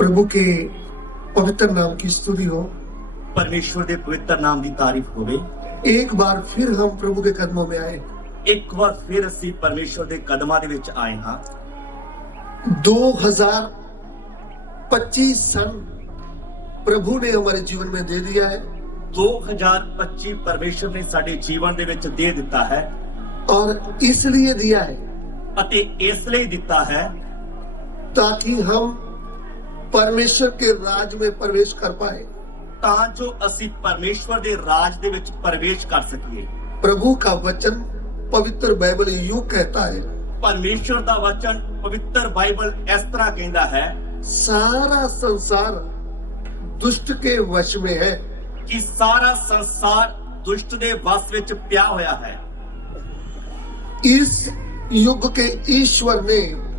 प्रभु के पवित्र नाम की स्तुति हो। परमेश्वर दे पवित्र नाम की तारीफ होवे। एक बार फिर हम प्रभु के कदमों में आए। एक बार फिर असी परमेश्वर दे कदमां दे विच आए हां। 2025 सन प्रभु ने हमारे जीवन में दे दिया है 2025 परमेश्वर ने साडे जीवन दे विच दे दिता है और इसलिए दिया है अते इसलिए दिता है ताकि हम परमेश्वर के राज में प्रवेश कर पाए, तां जो असी परमेश्वर दे राज दे विच प्रवेश कर सकीए। प्रभु का वचन पवित्र बाइबल यूं कहता है, परमेश्वर दा वचन पवित्र बाइबल इस तरह कहता है, सारा संसार दुष्ट के वश में है कि सारा संसार दुष्ट दे वश विच पिया होया है। इस युग के ईश्वर ने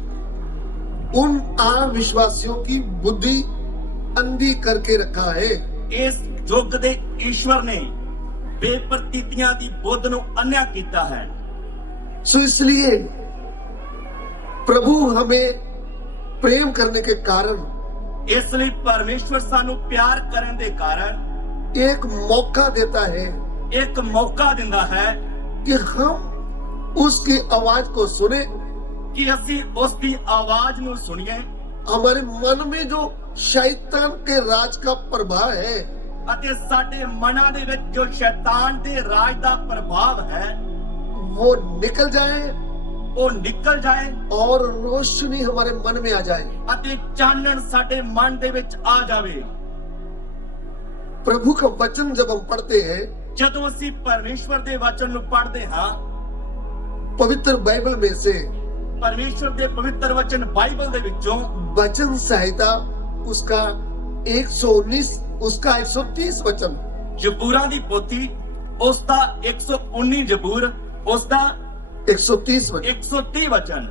उन अविश्वासियों की बुद्धि अंधी करके रखा है। इस युग दे ईश्वर ने बेप्रतीतियां दी बुद्ध नूं अन्या कीता है। सो इसलिए प्रभु हमें प्रेम करने के कारण, इसलिए परमेश्वर सानू प्यार करन दे कारण एक मौका देता है, एक मौका दिंदा है कि हम उसकी आवाज को सुने, कि असी उसकी आवाज नूं सुनिए। हमारे मन में जो शैतान के राज का प्रभाव है अते साडे मना दे विच जो शैतान दे राज दा प्रभाव है वो निकल जाए, वो निकल जाए और रोशनी हमारे मन में आ जाए, अते चानन साडे मन दे विच आ जावे। प्रभु का वचन जब हम पढ़ते हैं, जदों असी परमेश्वर दे वचन नूं पढ़दे हां, पवित्र बाइबल में से परमेश्वर दे पवित्र वचन बाइबल दे विचों वचन संहिता उसका 119 उसका 130 वचन, जबूरां दी पोथी उसदा 119 जबूर उसदा 130 वचन, 130 वचन,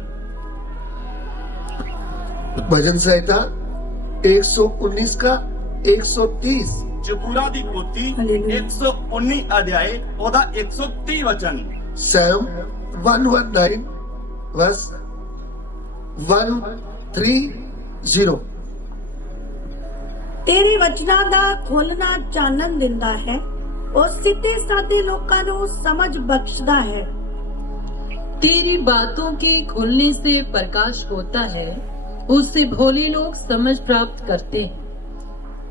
भजन संहिता 119 का 130, जबूरां दी पोथी 119 अध्याय ओदा 130 वचन, Psalm 119 verse 130। ਤੇਰੇ ਵਚਨਾਂ ਦਾ ਖੋਲਣਾ ਚਾਨਣ ਦਿੰਦਾ ਹੈ, ਉਹ ਸਿੱਧੇ ਸਾਦੇ ਲੋਕਾਂ ਨੂੰ ਸਮਝ ਬਖਸ਼ਦਾ ਹੈ। तेरी बातों के खुलने से प्रकाश होता है, उससे भोले लोग समझ प्राप्त करते हैं।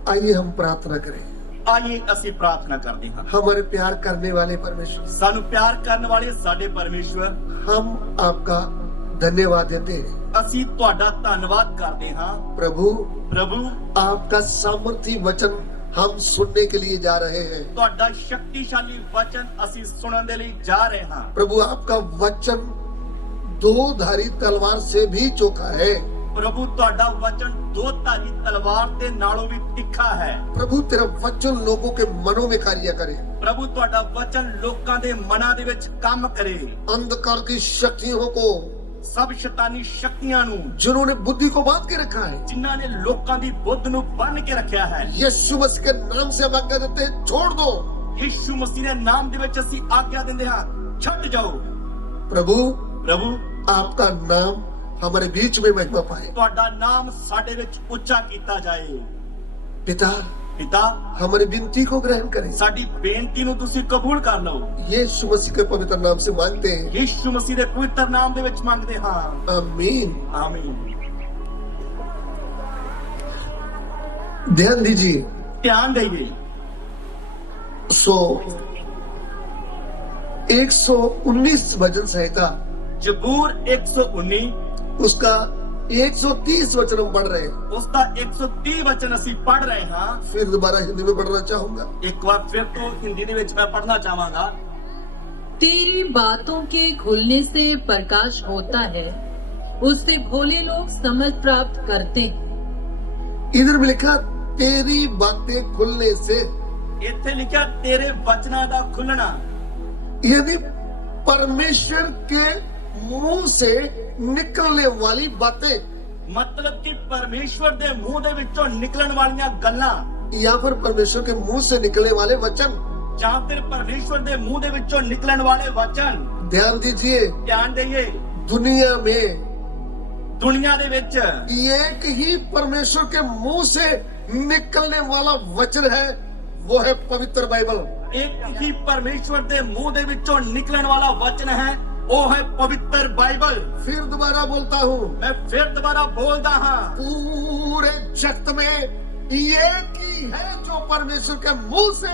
आइए हम प्रार्थना करें। आइए असी प्रार्थना करते हां। हमारे प्यार करने वाले परमेश्वर, सानू प्यार करने वाले साडे परमेश्वर, हम आपका धन्यवाद देते हैं। असी तुहाडा धन्यवाद करते हां। प्रभु प्रभु आपका सामर्थी वचन हम सुनने के लिए जा रहे हैं। तुहाडा शक्तिशाली वचन असी सुनने दे लई जा रहे हां। प्रभु आपका वचन दो धारी तलवार से भी चोखा है। प्रभु तुहाडा वचन दो धारी तलवार दे नालों भी तिखा है। प्रभु तेरा वचन लोगों के मनों में कार्य करे। प्रभु तुहाडा वचन लोकां दे मनां दे विच काम करे। अंधकार की शक्तियों को, सब शैतानी शक्तियां नूं जिन्होंने बुद्धि को बांध के रखा है, जिन्हां ने लोकां दी बुद्ध नूं बन के रखया है, यीशु मसीह के नाम से हम आज्ञा देते हैं, छोड़ दो। यीशु मसीह दे नाम दे विच असी आज्ञा दिंदे हां, छट जाओ। प्रभु प्रभु आपका नाम हमारे बीच में महिमा पाए। तुहाडा नाम साडे विच ऊंचा कीता जाए। पिता पिता हमारी विनती को ग्रहण करें। साडी बेनती नूं तुसी कबूल कर लो। यीशु मसीह के पवित्र नाम से मांगते हैं, यीशु मसीह दे पवित्र नाम दे विच मांगदे हां, आमीन। आमीन। ध्यान दीजिए। ध्यान दीजिए। 119 भजन संहिता जबूर 119 उसका 130 वचन हम पढ़ रहे हैं। उसका 130 वचन असी पढ़ रहे हां। फिर दोबारा हिंदी में पढ़ना चाहूंगा। एक बार फिर तो हिंदी दे विच मैं पढ़ना चाहांगा। तेरी बातों के खुलने से प्रकाश होता है, उससे भोले लोग समझ प्राप्त करते हैं। इधर में लिखा तेरी बातें खुलने से, इत्थे लिखा तेरे वचनां दा खुलना, यानी परमेश्वर के मुंह से निकलने वाली बातें, मतलब कि परमेश्वर दे मुंह दे विचों निकलण वालियां गल्लां, या फिर परमेश्वर के मुंह से निकलने वाले वचन, जां फिर परमेश्वर दे मुंह दे विचों निकलण वाले वचन। ध्यान दीजिए। ध्यान दइए। दुनिया में ਦੁਨੀਆ ਦੇ ਵਿੱਚ एक ही परमेश्वर के मुंह से निकलने वाला वचन है, वो है पवित्र बाइबल। ਇੱਕ ਹੀ ਪਰਮੇਸ਼ਵਰ ਦੇ ਮੂੰਹ ਦੇ ਵਿੱਚੋਂ ਨਿਕਲਣ ਵਾਲਾ ਵਚਨ ਹੈ, ਉਹ ਹੈ ਪਵਿੱਤਰ ਬਾਈਬਲ। फिर दोबारा बोलता हूँ, ਮੈਂ ਫਿਰ ਦੁਬਾਰਾ ਬੋਲਦਾ ਹਾਂ, पूरे जगत में एक ही है जो परमेश्वर के मुंह से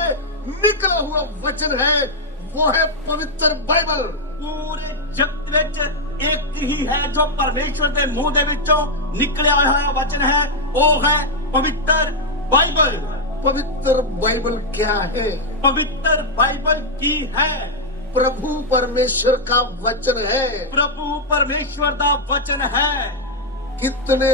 निकला हुआ वचन है, वो है पवित्र बाइबल। ਪੂਰੇ ਜਗਤ ਵਿੱਚ ਇੱਕ ਹੀ ਹੈ ਜੋ ਪਰਮੇਸ਼ਵਰ ਦੇ ਮੂੰਹ ਦੇ ਵਿੱਚੋਂ ਨਿਕਲਿਆ ਹੋਇਆ ਵਚਨ ਹੈ, ਉਹ ਹੈ ਪਵਿੱਤਰ ਬਾਈਬਲ। पवित्र बाइबल क्या है? ਪਵਿੱਤਰ ਬਾਈਬਲ ਕੀ ਹੈ? प्रभु परमेश्वर का वचन है। ਪ੍ਰਭੂ ਪਰਮੇਸ਼ਵਰ ਦਾ ਵਚਨ ਹੈ। कितने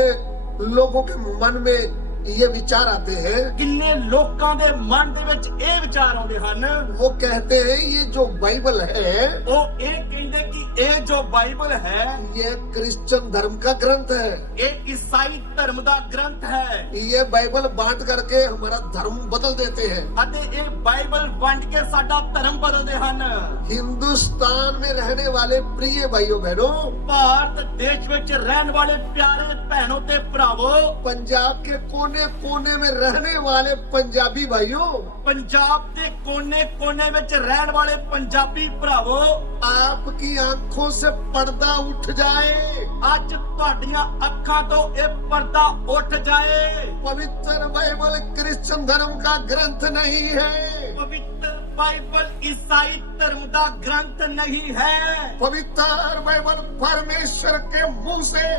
लोगों के मन में ये विचार आते हैं, ਕਿੰਨੇ ਲੋਕਾਂ ਦੇ ਮਨ ਦੇ ਵਿੱਚ ਇਹ ਵਿਚਾਰ ਆਉਂਦੇ ਹਨ, वो कहते हैं ये जो बाइबल है ਉਹ ਇਹ ਕਹਿੰਦੇ ਕਿ ਇਹ ਜੋ ਬਾਈਬਲ ਹੈ ये क्रिश्चियन धर्म का ग्रंथ है, ਇਹ ਈਸਾਈ ਧਰਮ ਦਾ ਗ੍ਰੰਥ ਹੈ, ये बाइबल बांट करके हमारा धर्म बदल देते हैं। ਅਤੇ ਇਹ ਬਾਈਬਲ ਵੰਡ ਕੇ ਸਾਡਾ ਧਰਮ ਬਦਲਦੇ ਹਨ। हिंदुस्तान में रहने वाले प्रिय भाइयों बहनों, ਭਾਰਤ ਦੇਸ਼ ਵਿੱਚ ਰਹਿਣ ਵਾਲੇ ਪਿਆਰੇ ਭੈਣੋ ਤੇ ਭਰਾਵੋ, पंजाब के कोने कोने में रहने वाले पंजाबी भाइयों, ਪੰਜਾਬ ਦੇ ਕੋਨੇ-ਕੋਨੇ ਵਿੱਚ ਰਹਿਣ ਵਾਲੇ ਪੰਜਾਬੀ ਭਰਾਵੋ, आपकी आंखों से पर्दा उठ जाए। ਅੱਜ ਤੁਹਾਡੀਆਂ ਅੱਖਾਂ ਤੋਂ ਇਹ ਪਰਦਾ ਉੱਠ ਜਾਏ। पवित्र बाइबल क्रिश्चियन धर्म का ग्रंथ नहीं है, ਪਵਿੱਤਰ ਬਾਈਬਲ ਈਸਾਈ ਧਰਮ ਦਾ ਗ੍ਰੰਥ ਨਹੀਂ ਹੈ। पवित्र बाइबल परमेश्वर के मुंह से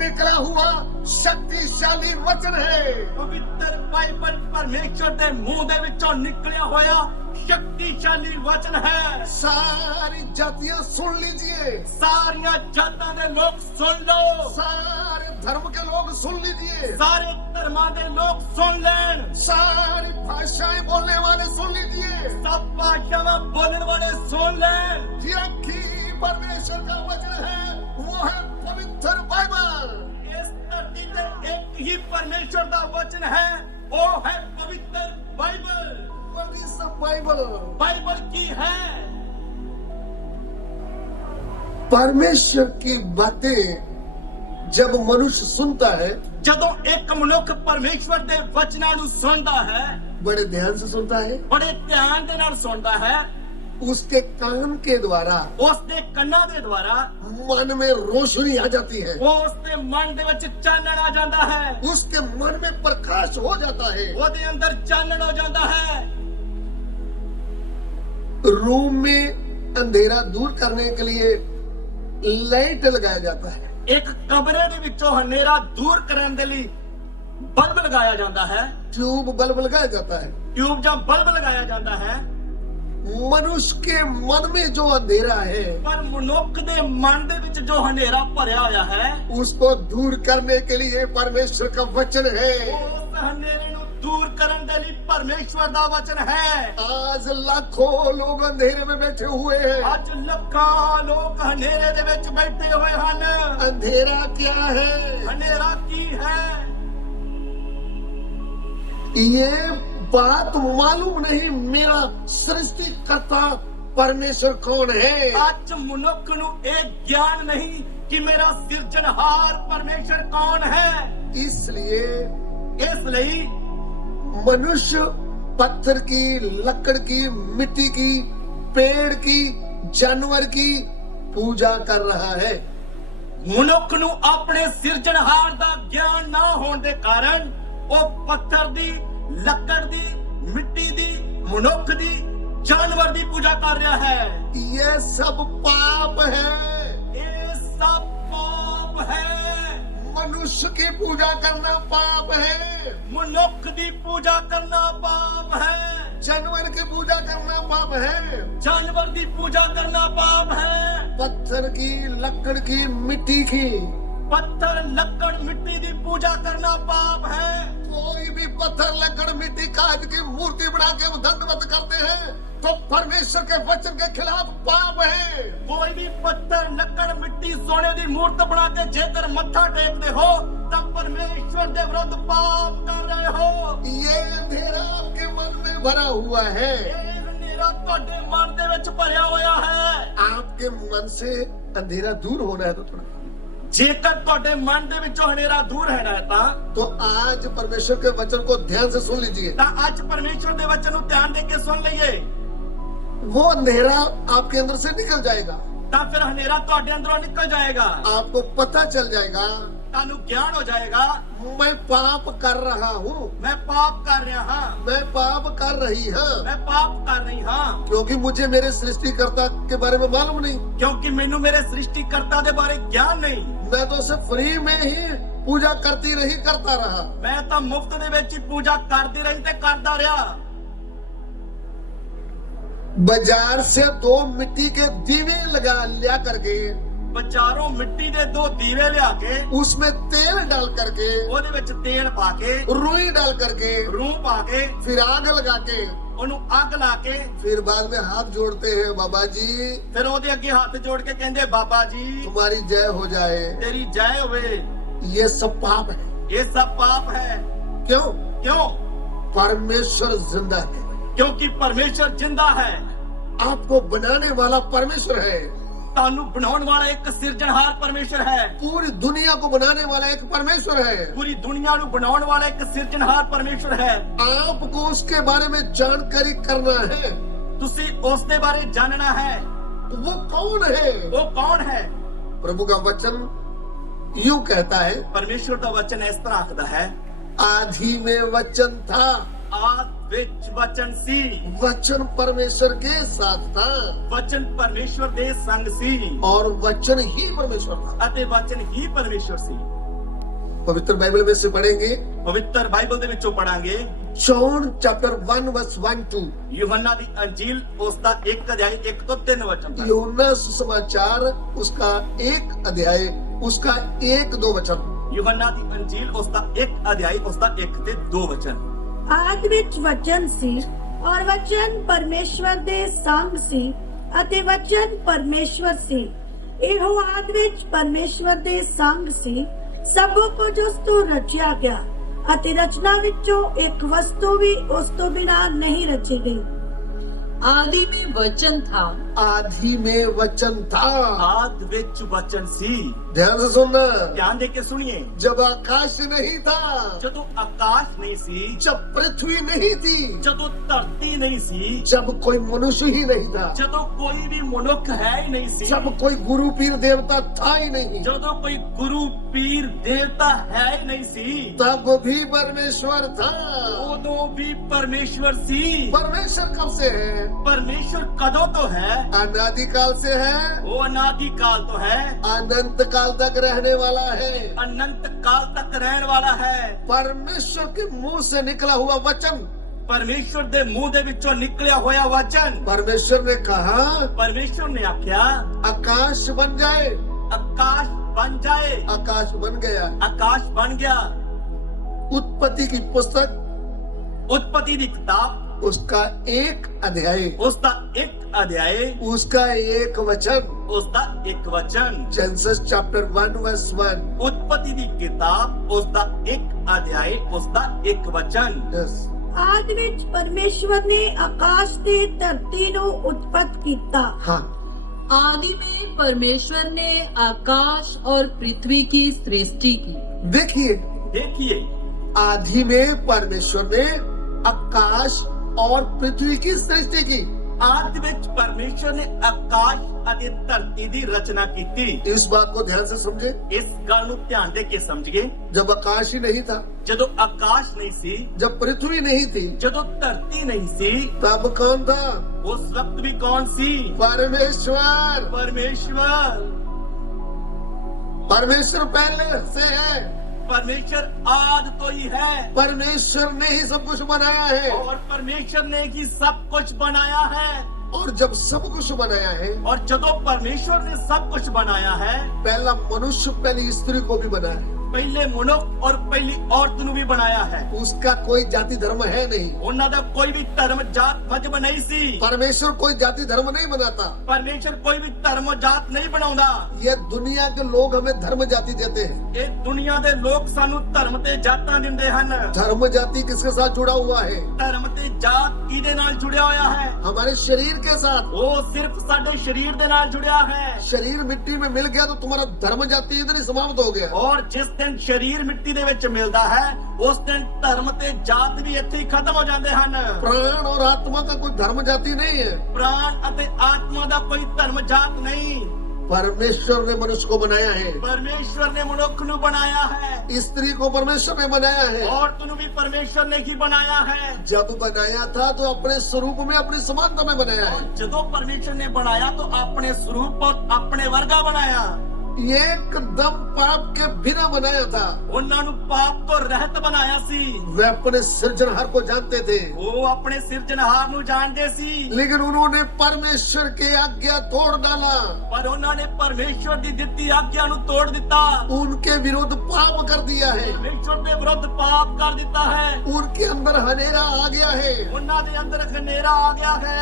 निकला हुआ शक्तिशाली वचन है। ਪਵਿੱਤਰ ਬਾਈਬਲ ਪਰਮੇਸ਼ਰ ਦੇ ਮੂੰਹ ਦੇ ਵਿੱਚੋਂ ਨਿਕਲਿਆ ਹੋਇਆ ਸ਼ਕਤੀਸ਼ਾਲੀ ਵਚਨ ਹੈ। सारी जातियां सुन लीजिए, ਸਾਰੀਆਂ ਜਾਤਾਂ ਦੇ ਲੋਕ ਸੁਣ ਲਓ, सारे धर्म के लोग सुन लीजिए, ਸਾਰੇ ਧਰਮਾਂ ਦੇ ਲੋਕ ਸੁਣ ਲੈਣ, सारी भाषाएं बोलने वाले सुन लीजिए। ਸਭ ਭਾਸ਼ਾਵਾਂ ਬੋਲਣ ਵਾਲੇ ਸੁਣ ਲੈਣ। एक ही परमेश्वर का वचन है, वो है पवित्र बाइबल। ਇਸ ਧਰਤੀ ਤੇ ਇੱਕ ਹੀ ਪਰਮੇਸ਼ਰ ਦਾ ਵਚਨ ਹੈ, ਉਹ ਹੈ ਪਵਿੱਤਰ Bible. What is the Bible? Bible ਕੀ ਹੈ? परमेश्वर की बातें जब मनुष्य सुनता है, ਜਦੋਂ ਇੱਕ ਮਨੁੱਖ ਪਰਮੇਸ਼ਵਰ ਦੇ ਵਚਨਾਂ ਨੂੰ ਸੁਣਦਾ ਹੈ, बड़े ध्यान से सुनता है, ਬੜੇ ਧਿਆਨ ਦੇ ਨਾਲ ਸੁਣਦਾ ਹੈ, उसके कान के द्वारा ਉਸ ਦੇ ਕੰਨਾਂ ਦੇ ਦੁਆਰਾ मन में रोशनी आ जाती है, ਉਸ ਦੇ ਮਨ ਦੇ ਵਿੱਚ ਚਾਨਣ ਆ ਜਾਂਦਾ ਹੈ, उसके मन में प्रकाश हो जाता है। ਉਹਦੇ ਅੰਦਰ ਚਾਨਣ ਹੋ ਜਾਂਦਾ ਹੈ। रूम में अंधेरा दूर करने के लिए लाइट लगाया जाता है। ਇੱਕ ਕਮਰੇ ਦੇ ਵਿੱਚੋਂ ਹਨੇਰਾ ਦੂਰ ਕਰਨ ਦੇ ਲਈ ਬਲਬ ਲਗਾਇਆ ਜਾਂਦਾ ਹੈ, ट्यूब बल्ब लगाया जाता है। ਟਿਊਬ ਜਾਂ ਬਲਬ ਲਗਾਇਆ ਜਾਂਦਾ ਹੈ। मनुष्य के मन में जो अंधेरा है, ਪਰ ਮਨੁੱਖ ਦੇ ਮਨ ਦੇ ਵਿੱਚ ਜੋ ਹਨੇਰਾ ਭਰਿਆ ਹੋਇਆ ਹੈ, उसको दूर करने के लिए परमेश्वर का वचन है। ਉਸ ਹਨੇਰੇ ਨੂੰ ਦੂਰ ਕਰਨ ਦੇ ਲਈ ਪਰਮੇਸ਼ਵਰ ਦਾ ਵਚਨ ਹੈ। आज लाखों लोग अंधेरे में बैठे हुए हैं। ਅੱਜ ਲੱਖਾਂ ਲੋਕ ਹਨੇਰੇ ਦੇ ਵਿੱਚ ਬੈਠੇ ਹੋਏ ਹਨ। अंधेरा क्या है? ਹਨੇਰਾ ਕੀ ਹੈ? ये बात मालूम नहीं मेरा सृष्टिकर्ता परमेश्वर कौन है। ਅੱਜ ਮਨੁੱਖ ਨੂੰ ਇਹ ਗਿਆਨ ਨਹੀਂ ਕਿ ਮੇਰਾ ਸਿਰਜਣਹਾਰ ਪਰਮੇਸ਼ਰ ਕੌਣ ਹੈ। इसलिए ਇਸ ਲਈ मनुष्य पत्थर की, लकड़ की, मिट्टी की, पेड़ की, जानवर की पूजा कर रहा है। ਮਨੁੱਖ ਨੂੰ ਆਪਣੇ ਸਿਰਜਣਹਾਰ ਦਾ ਗਿਆਨ ਨਾ ਹੋਣ ਦੇ ਕਾਰਨ ਉਹ ਪੱਥਰ ਦੀ, ਲੱਕੜ ਦੀ, ਮਿੱਟੀ ਦੀ, ਮਨੁੱਖ ਦੀ, ਜਾਨਵਰ ਦੀ ਪੂਜਾ ਕਰ ਰਿਹਾ ਹੈ। ये सब पाप है। ਇਹ ਸਭ ਪਾਪ ਹੈ। मनुष्य की पूजा करना पाप है, ਮਨੁੱਖ ਦੀ ਪੂਜਾ ਕਰਨਾ ਪਾਪ ਹੈ। जानवर की पूजा करना पाप है, ਜਾਨਵਰ ਦੀ ਪੂਜਾ ਕਰਨਾ ਪਾਪ ਹੈ। पत्थर की, लकड़ की, मिट्टी की। पत्थर लकड़ मिट्टी की पूजा करना पाप है। कोई भी पत्थर, लकड़, मिट्टी, कांच की मूर्ति बना के वो दंडवत करते हैं तो परमेश्वर के वचन के खिलाफ पाप है। कोई भी पत्थर, लकड़, मिट्टी, सोने की मूर्त बना के जेकर मत्था टेकते हो तब परमेश्वर के विरुद्ध पाप कर रहे हो। ये अंधेरा आपके मन में भरा हुआ है। ਇਹ ਹਨੇਰਾ ਤੁਹਾਡੇ ਮਨ ਦੇ ਵਿੱਚ ਭਰਿਆ ਹੋਇਆ ਹੈ। आपके मन से अंधेरा दूर होना है तो थोड़ा ਜੇਕਰ ਤੁਹਾਡੇ ਮਨ ਦੇ ਵਿੱਚੋਂ ਹਨੇਰਾ ਦੂਰ ਰਹਿਣਾ ਹੈ ਤਾਂ तो आज परमेश्वर के वचन को ध्यान से सुन लीजिए। ਤਾਂ ਅੱਜ ਪਰਮੇਸ਼ਵਰ ਦੇ ਵਚਨ ਨੂੰ ਧਿਆਨ ਦੇ ਕੇ ਸੁਣ ਲਈਏ। वो अंधेरा आपके अंदर से निकल जाएगा। ਤਾਂ ਫਿਰ ਹਨੇਰਾ ਤੁਹਾਡੇ ਅੰਦਰੋਂ ਨਿਕਲ ਜਾਏਗਾ। आपको पता चल जाएगा ਤੁਹਾਨੂੰ ਗਿਆਨ ਹੋ ਜਾਏਗਾ मैं पाप कर रहा हूँ, ਮੈਂ ਪਾਪ ਕਰ ਰਿਹਾ ਹਾਂ, मैं पाप कर रही हूँ, ਮੈਂ ਪਾਪ ਕਰ ਰਹੀ ਹਾਂ, क्योंकि मुझे मेरे सृष्टिकर्ता के बारे में मालूम नहीं। ਕਿਉਂਕਿ ਮੈਨੂੰ ਮੇਰੇ ਸ੍ਰਿਸ਼ਟੀਕਰਤਾ ਦੇ ਬਾਰੇ ਗਿਆਨ ਨਹੀਂ। मैं तो सिर्फ फ्री में ही पूजा करती रही, करता रहा। ਮੈਂ ਤਾਂ ਮੁਫਤ ਦੇ ਵਿੱਚ ਹੀ ਪੂਜਾ ਕਰਦੀ ਰਹੀ ਤੇ ਕਰਦਾ ਰਿਹਾ। बाजार से 2 मिट्टी के दीवे लगा लिया करके ਬਾਜ਼ਾਰੋਂ ਮਿੱਟੀ ਦੇ 2 ਦੀਵੇ ਲਿਆ ਕੇ उसमें तेल डाल करके, ਉਹਦੇ ਵਿੱਚ ਤੇਲ ਪਾ ਕੇ, रुई डाल करके, ਰੂਹ ਪਾ ਕੇ, फिर आग लगा के, ਉਹਨੂੰ ਅੱਗ ਲਾ ਕੇ, फिर बाद में हाथ जोड़ते हैं, बाबा जी ਫਿਰ ਉਹਦੇ ਅੱਗੇ ਹੱਥ ਜੋੜ ਕੇ ਕਹਿੰਦੇ ਬਾਬਾ ਜੀ तुम्हारी जय हो जाए। ਤੇਰੀ ਜੈ ਹੋਵੇ। ये सब पाप है। ਇਹ ਸਭ ਪਾਪ ਹੈ। क्यों? ਕਿਉਂ? परमेश्वर जिंदा है। ਕਿਉਂਕਿ ਪਰਮੇਸ਼ਰ ਜਿੰਦਾ ਹੈ। आपको बनाने वाला परमेश्वर है। ਤੁਹਾਨੂੰ ਬਣਾਉਣ ਵਾਲਾ ਇੱਕ ਸਿਰਜਣਹਾਰ ਪਰਮੇਸ਼ਰ ਹੈ। पूरी दुनिया को बनाने वाला एक परमेश्वर है। ਪੂਰੀ ਦੁਨੀਆ ਨੂੰ ਬਣਾਉਣ ਵਾਲਾ ਇੱਕ ਸਿਰਜਣਹਾਰ ਪਰਮੇਸ਼ਰ ਹੈ। आपको उसके बारे में जानकारी करना है। ਤੁਸੀਂ ਉਸ ਦੇ ਬਾਰੇ ਜਾਣਨਾ ਹੈ। वो कौन है? ਉਹ ਕੌਣ ਹੈ? प्रभु का वचन यूं कहता है, ਪਰਮੇਸ਼ਰ ਦਾ ਵਚਨ ਇਸ ਤਰ੍ਹਾਂ ਆਖਦਾ ਹੈ, आदि में वचन था, ਆਦ ਵਿੱਚ ਵਚਨ ਸੀ, वचन परमेश्वर के साथ था ਵਚਨ ਪਰਮੇਸ਼ਰ ਦੇ ਸੰਗ ਸੀ और वचन ही परमेश्वर था। ਅਤੇ ਵਚਨ ਹੀ ਪਰਮੇਸ਼ਰ ਸੀ। पवित्र बाइबल में से पढ़ेंगे ਪਵਿੱਤਰ ਬਾਈਬਲ ਦੇ ਵਿੱਚੋਂ ਪੜਾਂਗੇ जॉन चैप्टर 1 वर्स 1-2। ਯੂਹੰਨਾ ਦੀ ਅੰਜੀਲ ਉਸ ਦਾ 1 ਅਧਿਆਇ 1 ਤੋਂ 3 ਵਚਨ ਤੱਕ। यूहन्ना सुसमाचार उसका 1 अध्याय उसका 1-2 वचन। ਯੂਹੰਨਾ ਦੀ ਅੰਜੀਲ ਉਸ ਦਾ 1 ਅਧਿਆਇ ਉਸ ਦਾ 1 ਤੇ 2 ਵਚਨ। ਆਦਿ ਵਿੱਚ ਵਚਨ ਸੀ ਔਰ ਵਚਨ ਪਰਮੇਸ਼ਵਰ ਦੇ ਸੰਗ ਸੀ ਅਤੇ ਵਚਨ ਪਰਮੇਸ਼ਵਰ ਸੀ। ਇਹੋ ਆਦਿ ਵਿੱਚ ਪਰਮੇਸ਼ਵਰ ਦੇ ਸੰਗ ਸੀ। ਸਭ ਕੁਝ ਉਸ ਤੋਂ ਰਚਿਆ ਗਿਆ ਅਤੇ ਰਚਨਾ ਵਿੱਚੋਂ ਇੱਕ ਵਸਤੂ ਵੀ ਉਸ ਤੋਂ ਬਿਨਾਂ ਨਹੀਂ ਰਚੀ ਗਈ। आदि में वचन था, आदि में वचन था। ਆਦ ਵਿੱਚ ਵਚਨ ਸੀ। ध्यान से सुनना। ਧਿਆਨ ਦੇ ਕੇ ਸੁਣੀਏ। जब आकाश नहीं था, ਜਦੋਂ ਆਕਾਸ਼ ਨਹੀਂ ਸੀ, जब पृथ्वी नहीं थी, ਜਦੋਂ ਧਰਤੀ ਨਹੀਂ ਸੀ, जब कोई मनुष्य ही नहीं था, ਜਦੋਂ ਕੋਈ ਵੀ ਮਨੁੱਖ ਹੈ ਹੀ ਨਹੀਂ ਸੀ, जब कोई गुरु पीर देवता था ही नहीं, ਜਦੋਂ ਕੋਈ ਗੁਰੂ ਪੀਰ ਦੇਵਤਾ ਹੈ ਹੀ ਨਹੀਂ ਸੀ, तब भी परमेश्वर था। ਉਦੋਂ ਵੀ ਪਰਮੇਸ਼ਵਰ ਸੀ। परमेश्वर कब से है? ਪਰਮੇਸ਼ਵਰ ਕਦੋਂ ਤੋਂ ਹੈ? अनादिकाल से है, ਉਹ ਅਨਾਦਿ ਕਾਲ ਤੋਂ ਹੈ, अनंत काल तक रहने वाला है। ਅਨੰਤ ਕਾਲ ਤੱਕ ਰਹਿਣ ਵਾਲਾ ਹੈ। परमेश्वर के मुंह से निकला हुआ वचन, ਪਰਮੇਸ਼ਵਰ ਦੇ ਮੂੰਹ ਦੇ ਵਿੱਚੋਂ ਨਿਕਲਿਆ ਹੋਇਆ ਵਚਨ। परमेश्वर ने कहा ਪਰਮੇਸ਼ਵਰ ਨੇ ਆਖਿਆ आकाश बन जाए, ਆਕਾਸ਼ ਬਣ ਜਾਏ। आकाश बन गया। ਆਕਾਸ਼ ਬਣ ਗਿਆ। उत्पत्ति की पुस्तक ਉਤਪਤੀ ਦੀ ਕਿਤਾਬ उसका 1 अध्याय, ਉਸ ਦਾ 1 ਅਧਿਆਇ उसका 1 वचन। ਉਸ ਦਾ 1 ਵਚਨ। Genesis chapter 1 verse 1। ਉਤਪਤੀ ਦੀ ਕਿਤਾਬ ਉਸ ਦਾ 1 ਅਧਿਆਇ ਉਸ ਦਾ 1 ਵਚਨ। Yes. ਆਦਿ ਵਿੱਚ ਪਰਮੇਸ਼ਵਰ ਨੇ ਆਕਾਸ਼ ਤੇ ਧਰਤੀ ਨੂੰ ਉਤਪਤ ਕੀਤਾ। हाँ, आदि में परमेश्वर ने आकाश और पृथ्वी की सृष्टि की। देखिए देखिए आदि में परमेश्वर ने आकाश और पृथ्वी की सृष्टि की। ਆਦਿ ਵਿੱਚ ਪਰਮੇਸ਼ਰ ਨੇ ਆਕਾਸ਼ ਅਤੇ ਧਰਤੀ ਦੀ ਰਚਨਾ ਕੀਤੀ। इस बात को ध्यान से समझे। ਇਸ ਗੱਲ ਨੂੰ ਧਿਆਨ ਦੇ ਕੇ ਸਮਝੀਏ। जब आकाश ही नहीं था, ਜਦੋਂ ਆਕਾਸ਼ ਨਹੀਂ ਸੀ, जब पृथ्वी नहीं थी, ਜਦੋਂ ਧਰਤੀ ਨਹੀਂ ਸੀ, तब कौन था? ਉਸ ਵਕਤ ਵੀ ਕੌਣ ਸੀ? परमेश्वर। ਪਰਮੇਸ਼ਵਰ। परमेश्वर पहले से है। परमेश्वर आदि तो ही है परमेश्वर ने ही सब कुछ बनाया है। और परमेश्वर ने ही सब कुछ बनाया है। और जब सब कुछ बनाया है, और जब परमेश्वर ने सब कुछ बनाया है, पहला मनुष्य पहली स्त्री को भी बनाया है। ਪਹਿਲੇ ਮਨੁੱਖ ਔਰ ਪਹਿਲੀ ਔਰਤ ਨੂੰ ਵੀ ਬਣਾਇਆ ਹੈ। उसका कोई जाति धर्म है नहीं। ਉਹਨਾਂ ਦਾ ਕੋਈ ਵੀ ਧਰਮ ਜਾਤ ਮਜ਼ਹਬ ਨਹੀਂ ਸੀ। परमेश्वर कोई जाति धर्म नहीं बनाता। ਪਰਮੇਸ਼ਰ ਕੋਈ ਵੀ ਧਰਮ ਜਾਤ ਨਹੀਂ ਬਣਾਉਂਦਾ। ये दुनिया के लोग हमें धर्म जाति देते हैं। ਇਹ ਦੁਨੀਆ ਦੇ ਲੋਕ ਸਾਨੂੰ ਧਰਮ ਤੇ ਜਾਤਾਂ ਦਿੰਦੇ ਹਨ। धर्म जाति किसके साथ जुड़ा हुआ है? ਧਰਮ ਤੇ ਜਾਤ ਕਿਹਦੇ ਨਾਲ ਜੁੜਿਆ ਹੋਇਆ ਹੈ? हमारे शरीर के साथ। ਉਹ ਸਿਰਫ ਸਾਡੇ ਸਰੀਰ ਦੇ ਨਾਲ ਜੁੜਿਆ ਹੈ। शरीर मिट्टी में मिल गया तो तुम्हारा धर्म जाति इधर ही समाप्त हो गया। ਔਰ ਜਿਸ ਦਿਨ ਸਰੀਰ ਮਿੱਟੀ ਦੇ ਵਿੱਚ ਮਿਲਦਾ ਹੈ ਉਸ ਦਿਨ ਧਰਮ ਤੇ ਜਾਤ ਵੀ ਇੱਥੇ ਹੀ ਖਤਮ ਹੋ ਜਾਂਦੇ ਹਨ। प्राण और आत्मा का कोई धर्म जाति नहीं है। ਪ੍ਰਾਣ ਅਤੇ ਆਤਮਾ ਦਾ ਕੋਈ ਧਰਮ ਜਾਤ ਨਹੀਂ। परमेश्वर ने मनुष्य को बनाया है। ਪਰਮੇਸ਼ਵਰ ਨੇ ਮਨੁੱਖ ਨੂੰ ਬਣਾਇਆ ਹੈ। स्त्री को परमेश्वर ने बनाया है। ਔਰਤ ਨੂੰ ਵੀ ਪਰਮੇਸ਼ਵਰ ਨੇ ਹੀ ਬਣਾਇਆ ਹੈ। जब बनाया था तो अपने स्वरूप में अपनी समानता में बनाया है। ਜਦੋਂ ਪਰਮੇਸ਼ਵਰ ਨੇ ਬਣਾਇਆ ਤਾਂ ਆਪਣੇ ਸਰੂਪ ਔਰ ਆਪਣੇ ਵਰਗਾ ਬਣਾਇਆ। ये एकदम पाप के बिना बनाया था। ਉਹਨਾਂ ਨੂੰ ਪਾਪ ਤੋਂ ਰਹਿਤ ਬਣਾਇਆ ਸੀ। वे अपने सृजनहार को जानते थे, ਉਹ ਆਪਣੇ ਸਿਰਜਣਹਾਰ ਨੂੰ ਜਾਣਦੇ ਸੀ। लेकिन उन्होंने परमेश्वर की आज्ञा तोड़ डाला। ਪਰ ਉਹਨਾਂ ਨੇ ਪਰਮੇਸ਼ਵਰ ਦੀ ਦਿੱਤੀ ਆਗਿਆ ਨੂੰ ਤੋੜ ਦਿੱਤਾ। उनके विरुद्ध पाप कर दिया है। ਪਰਮੇਸ਼ਵਰ ਦੇ ਵਿਰੁੱਧ ਪਾਪ ਕਰ ਦਿੱਤਾ ਹੈ। उनके अंदर हनेरा आ गया है। ਉਹਨਾਂ ਦੇ ਅੰਦਰ ਹਨੇਰਾ ਆ ਗਿਆ ਹੈ।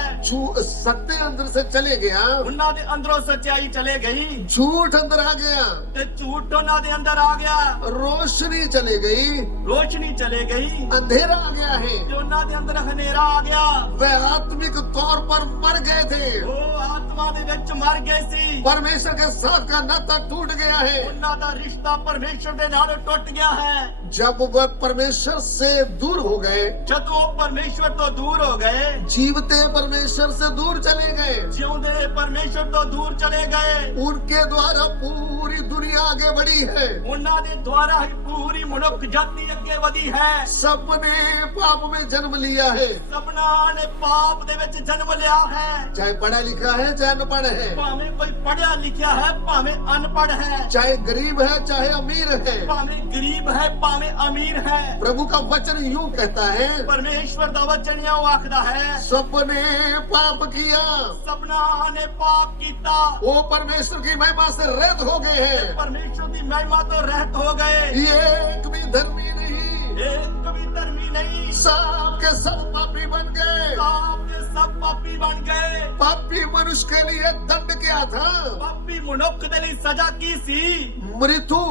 सत्य अंदर से चले गया, ਉਹਨਾਂ ਦੇ ਅੰਦਰੋਂ ਸੱਚਾਈ ਚਲੇ ਗਈ झूठ अंदर आ गया, ਤੇ ਝੂਠ ਉਹਨਾਂ ਦੇ ਅੰਦਰ ਆ ਗਿਆ। रोशनी चली गई, ਰੋਸ਼ਨੀ ਚਲੇ ਗਈ अंधेरा आ गया है। ਤੇ ਉਹਨਾਂ ਦੇ ਅੰਦਰ ਹਨੇਰਾ ਆ ਗਿਆ। वे आत्मिक तौर पर मर गए थे। ਉਹ ਆਤਮਾ ਦੇ ਵਿੱਚ ਮਰ ਗਏ ਸੀ। परमेश्वर के साथ का नाता टूट गया है। ਉਹਨਾਂ ਦਾ ਰਿਸ਼ਤਾ ਪਰਮੇਸ਼ਰ ਦੇ ਨਾਲ ਟੁੱਟ ਗਿਆ ਹੈ। जब वह परमेश्वर से दूर हो गए, ਜਦੋਂ ਉਹ ਪਰਮੇਸ਼ਰ ਤੋਂ ਦੂਰ ਹੋ ਗਏ, जीवते परमेश्वर से दूर चले गए, ਜਿਉਂਦੇ ਪਰਮੇਸ਼ਰ ਤੋਂ ਦੂਰ ਚਲੇ ਗਏ, उनके द्वारा पूरी दुनिया आगे बढ़ी है। ਉਹਨਾਂ ਦੇ ਦੁਆਰਾ ਹੀ ਪੂਰੀ ਮਨੁੱਖ ਜਾਤੀ ਅੱਗੇ ਵਧੀ ਹੈ। सबने पाप में जन्म लिया है, ਸਭਨਾਂ ਨੇ ਪਾਪ ਦੇ ਵਿੱਚ ਜਨਮ ਲਿਆ ਹੈ। चाहे पढ़ा लिखा है चाहे अनपढ़ है, ਭਾਵੇਂ ਕੋਈ ਪੜ੍ਹਿਆ ਲਿਖਿਆ ਹੈ ਭਾਵੇਂ ਅਨਪੜ੍ਹ ਹੈ, चाहे गरीब है चाहे अमीर है। ਭਾਵੇਂ ਗਰੀਬ ਹੈ ਭਾਵੇਂ ਅਮੀਰ ਹੈ। प्रभु का वचन यूं कहता है, ਪਰਮੇਸ਼ਵਰ ਦਾ ਵਚਨ ਉਹ ਆਖਦਾ ਹੈ, सबने पाप किया, ਸਭਨਾਂ ਨੇ ਪਾਪ ਕੀਤਾ, वो परमेश्वर की महिमा से रहित हो गए हैं। ਪਰਮੇਸ਼ਵਰ ਦੀ ਮਹਿਮਾ ਤੋਂ ਰਹਿਤ ਹੋ ਗਏ। ये एक भी धर्मी नहीं, ਇੱਕ ਵੀ ਧਰਮੀ ਨਹੀਂ, सब के सब पापी बन गए। ਸਭ ਦੇ ਸਭ ਪਾਪੀ ਬਣ ਗਏ। पापी मनुष्य के लिए दंड क्या था? ਪਾਪੀ ਮਨੁੱਖ ਦੇ ਲਈ ਸਜ਼ਾ ਕੀ ਸੀ? मृत्यु।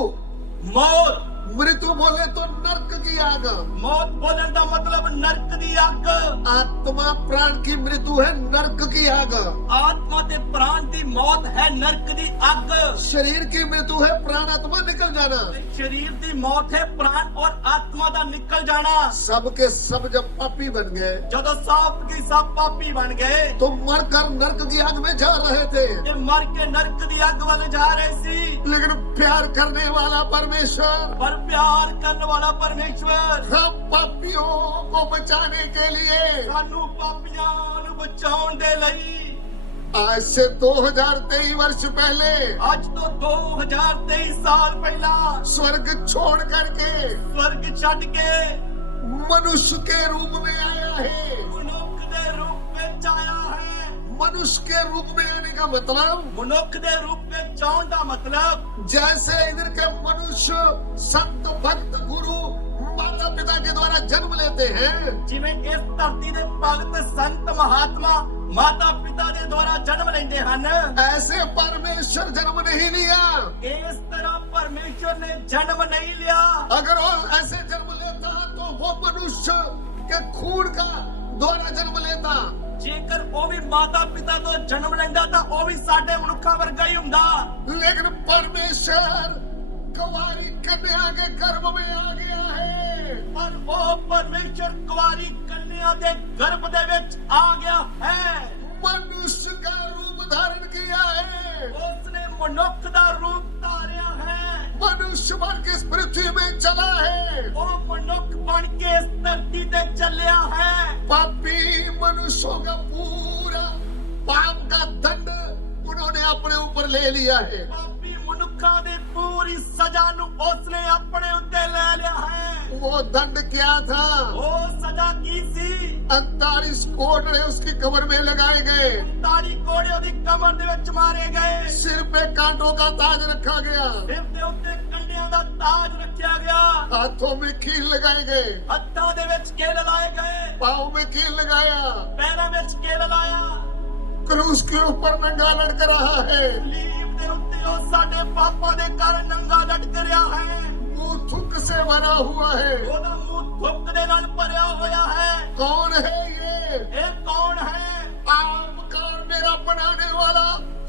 ਮੌਤ। मृत्यु बोले तो नरक की आग। ਮੌਤ ਬੋਲਣ ਦਾ ਮਤਲਬ ਨਰਕ ਦੀ ਅੱਗ। आत्मा प्राण की मृत्यु है नरक की आग। ਆਤਮਾ ਤੇ ਪ੍ਰਾਣ ਦੀ ਮੌਤ ਹੈ ਨਰਕ ਦੀ ਅੱਗ। शरीर की मृत्यु है प्राण आत्मा निकल जाना। ਸਰੀਰ ਦੀ ਮੌਤ ਹੈ ਪ੍ਰਾਣ ਔਰ ਆਤਮਾ ਦਾ ਨਿਕਲ ਜਾਣਾ। सब के सब जब पापी बन गए ਜਦੋਂ ਸਭ ਕੀ ਸਭ ਪਾਪੀ ਬਣ ਗਏ तो मरकर नरक की आग में जा रहे थे, ਤੇ ਮਰ ਕੇ ਨਰਕ ਦੀ ਅੱਗ ਵੱਲ ਜਾ ਰਹੇ ਸੀ। लेकिन प्यार करने वाला परमेश्वर ਪਰ ਪਿਆਰ ਕਰਨ ਵਾਲਾ ਪਰਮੇਸ਼ਵਰ हम पापियों को बचाने के लिए ਸਾਨੂੰ ਪਾਪੀਆਂ ਨੂੰ ਬਚਾਉਣ ਦੇ ਲਈ आज से 2023 वर्ष पहले ਅੱਜ ਤੋਂ 2023 ਸਾਲ ਪਹਿਲਾਂ स्वर्ग छोड़ करके ਸਵਰਗ ਛੱਡ ਕੇ मनुष्य के रूप में आया है। ਮਨੁੱਖ ਦੇ ਰੂਪ ਵਿੱਚ ਆਇਆ ਹੈ। मनुष्य के रूप में आने का मतलब, ਮਨੁੱਖ ਦੇ ਰੂਪ ਵਿੱਚ ਆਉਣ ਦਾ ਮਤਲਬ जैसे इधर के मनुष्य संत भक्त गुरु माता पिता के द्वारा जन्म लेते हैं, ਜਿਵੇਂ ਇਸ ਧਰਤੀ ਦੇ ਭਗਤ ਸੰਤ ਮਹਾਤਮਾ ਮਾਤਾ ਪਿਤਾ ਦੇ ਦੁਆਰਾ ਜਨਮ ਲੈਂਦੇ ਹਨ, ऐसे परमेश्वर जन्म नहीं लिया। ਇਸ ਤਰ੍ਹਾਂ ਪਰਮੇਸ਼ਵਰ ਨੇ ਜਨਮ ਨਹੀਂ ਲਿਆ। अगर वो ऐसे जन्म लेता तो वो मनुष्य के खून का द्वारा जन्म लेता। ਜੇਕਰ ਉਹ ਵੀ ਮਾਤਾ ਪਿਤਾ ਤੋਂ ਜਨਮ ਲੈਂਦਾ ਤਾਂ ਉਹ ਵੀ ਸਾਡੇ ਮਨੁੱਖਾਂ ਵਰਗਾ ਹੀ ਹੁੰਦਾ। लेकिन परमेश्वर कुंवारी कन्या के गर्भ में आ गया है। ਪਰ ਉਹ ਪਰਮੇਸ਼ਵਰ ਕੁਆਰੀ ਕੰਨਿਆ ਦੇ ਗਰਭ ਦੇ ਵਿੱਚ ਆ ਗਿਆ ਹੈ। मनुष्य का रूप धारण किया है। ਉਸਨੇ ਮਨੁੱਖ ਦਾ ਰੂਪ ਧਾਰਿਆ ਹੈ। मनुष्य बन के इस पृथ्वी में चला है। ਉਹ ਮਨੁੱਖ ਬਣ ਕੇ ਇਸ ਧਰਤੀ ਤੇ ਚੱਲਿਆ ਹੈ। पापी मनुष्यों का पूरा पाप का दंड उन्होंने अपने ऊपर ले लिया है। ਪਾਪੀ ਮਨੁੱਖਾਂ ਦੀ ਪੂਰੀ ਸਜ਼ਾ ਨੂੰ ਉਸਨੇ ਆਪਣੇ ਉੱਤੇ ਲੈ ਲਿਆ ਹੈ। वो दंड क्या था? ਉਹ ਸਜ਼ਾ ਕੀ ਸੀ? 48 कोड़े उसकी कमर में लगाए गए, 39 ਕੋੜੇ ਉਹਦੀ ਕਮਰ ਦੇ ਵਿੱਚ ਮਾਰੇ ਗਏ। सिर पे कांटों का ताज रखा गया, ਸਿਰ ਦੇ ਉੱਤੇ ਕੰਡਿਆਂ ਦਾ ਤਾਜ ਰੱਖਿਆ ਗਿਆ, हाथों में कील लगाए गए, ਹੱਥਾਂ ਦੇ ਵਿੱਚ ਕੇਲ ਲਾਏ ਗਏ, पाँव में कील लगाया, ਪੈਰਾਂ ਵਿੱਚ ਕੇਲ ਲਾਇਆ। क्रूस के ऊपर नंगा लटक रहा है, ਸਲੀਬ ਦੇ ਉੱਤੇ ਉਹ ਸਾਡੇ ਪਾਪਾਂ ਦੇ ਕਾਰਨ ਨੰਗਾ ਲਟਕ ਰਿਹਾ ਹੈ। मुंह थुक से भरा हुआ है। ਉਹਦਾ ਮੂੰਹ ਥੁੱਕ ਦੇ ਨਾਲ ਭਰਿਆ ਹੋਇਆ ਹੈ। कौन है ये? ਇਹ ਕੌਣ ਹੈ? आपका मेरा बनाने वाला